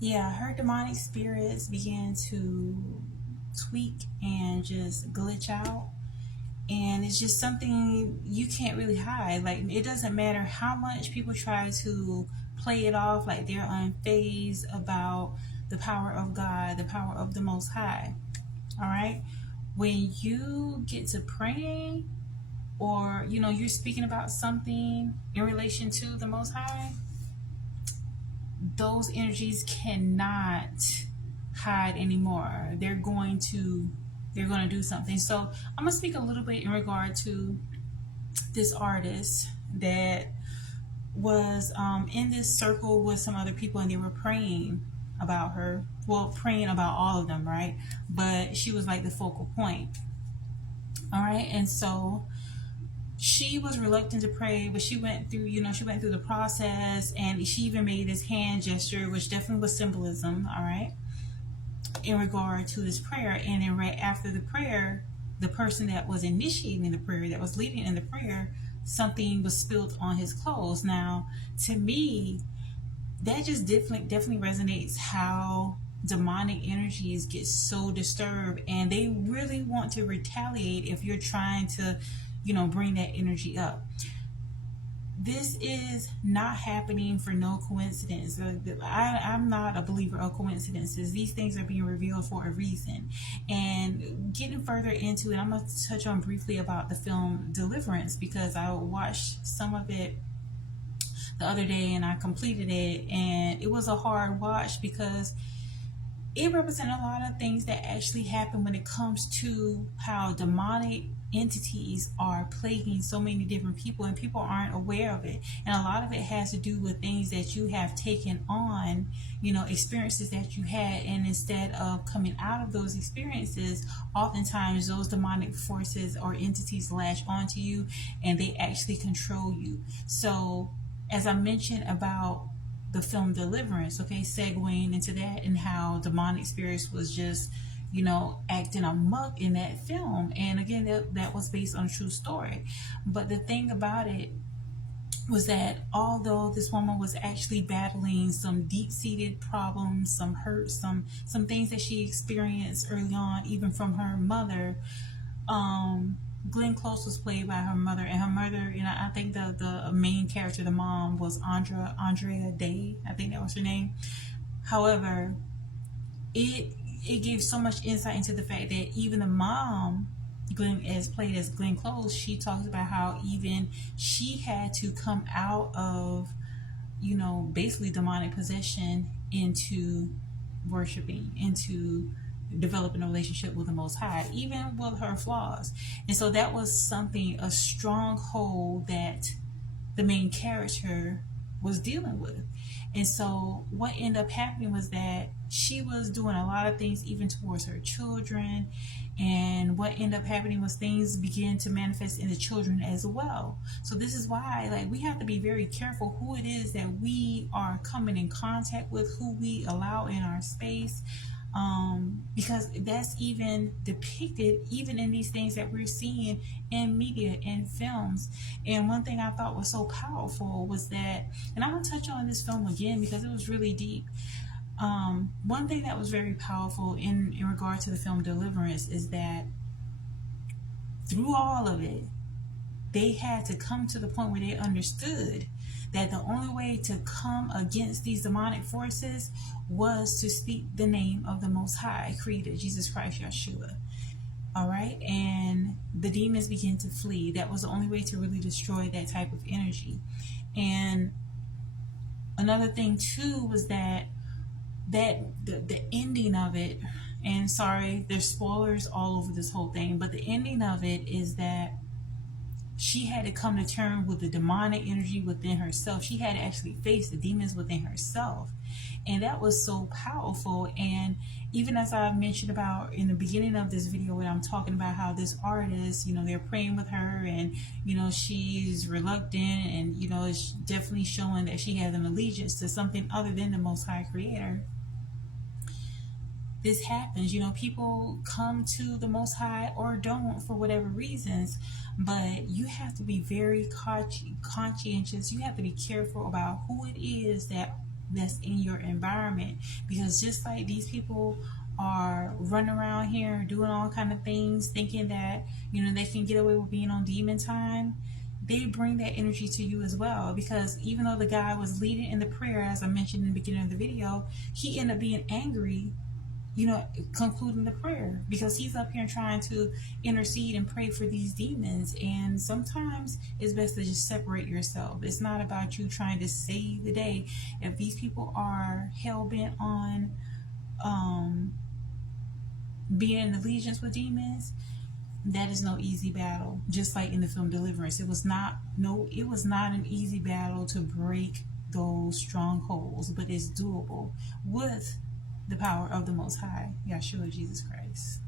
Yeah, her demonic spirits began to tweak and just glitch out. And it's just something you can't really hide. Like, it doesn't matter how much people try to play it off like they're unfazed about the power of God, the power of the Most High. All right? When you get to praying, or you're speaking about something in relation to the Most High, those energies cannot hide anymore. They're going to do something. So I'm going to speak a little bit in regard to this artist that was in this circle with some other people, and they were praying about her. Well, praying about all of them, right? But she was like the focal point. All right. And so she was reluctant to pray, but she went through the process, and she even made this hand gesture, which definitely was symbolism. All right, in regard to this prayer. And then right after the prayer, the person that was initiating the prayer, that was leading in the prayer, something was spilled on his clothes. Now, to me, that just definitely resonates how demonic energies get so disturbed, and they really want to retaliate if you're trying to bring that energy up. This is not happening for no coincidence. I'm not a believer of coincidences. These things are being revealed for a reason. And getting further into it, I'm going to touch on briefly about the film Deliverance, because I watched some of it the other day and I completed it, and it was a hard watch because it represents a lot of things that actually happen when it comes to how demonic entities are plaguing so many different people, and people aren't aware of it. And a lot of it has to do with things that you have taken on, experiences that you had, and instead of coming out of those experiences, oftentimes those demonic forces or entities latch onto you and they actually control you. So as I mentioned about the film Deliverance, okay, segueing into that, and how demonic spirits was just, acting amok in that film. And again, that was based on a true story. But the thing about it was that although this woman was actually battling some deep-seated problems, some hurt, some things that she experienced early on, even from her mother, Glenn Close was played by her mother, and her mother, I think the main character, the mom, was Andrea Day. I think that was her name. However, it gave so much insight into the fact that even the mom, Glenn, as played as Glenn Close, she talks about how even she had to come out of, basically demonic possession into worshiping, into developing a relationship with the Most High, even with her flaws. And so that was something, a stronghold that the main character was dealing with. And so what ended up happening was that she was doing a lot of things even towards her children. And what ended up happening was things began to manifest in the children as well. So this is why, like, we have to be very careful who it is that we are coming in contact with, who we allow in our space, because that's even depicted even in these things that we're seeing in media and films. And one thing I thought was so powerful was that, and I'm going to touch on this film again because it was really deep. One thing that was very powerful in regard to the film Deliverance is that through all of it, they had to come to the point where they understood that the only way to come against these demonic forces was to speak the name of the Most High Creator, Jesus Christ, Yeshua. All right, and the demons began to flee. That was the only way to really destroy that type of energy. And another thing too was that the ending of it, and sorry, there's spoilers all over this whole thing, but the ending of it is that she had to come to terms with the demonic energy within herself. She had to actually face the demons within herself. And that was so powerful. And even as I mentioned about in the beginning of this video, when I'm talking about how this artist, they're praying with her, and, she's reluctant, and, it's definitely showing that she has an allegiance to something other than the Most High Creator. This happens. People come to the Most High or don't for whatever reasons, but you have to be very conscientious. You have to be careful about who it is that that's in your environment. Because just like these people are running around here doing all kind of things, thinking that, you know, they can get away with being on demon time, they bring that energy to you as well. Because even though the guy was leading in the prayer, as I mentioned in the beginning of the video, he ended up being angry, you know, concluding the prayer, because he's up here trying to intercede and pray for these demons. And sometimes it's best to just separate yourself. It's not about you trying to save the day. If these people are hell-bent on being in allegiance with demons, that is no easy battle. Just like in the film Deliverance, it was not an easy battle to break those strongholds, but it's doable with the power of the Most High, Yahshua Jesus Christ.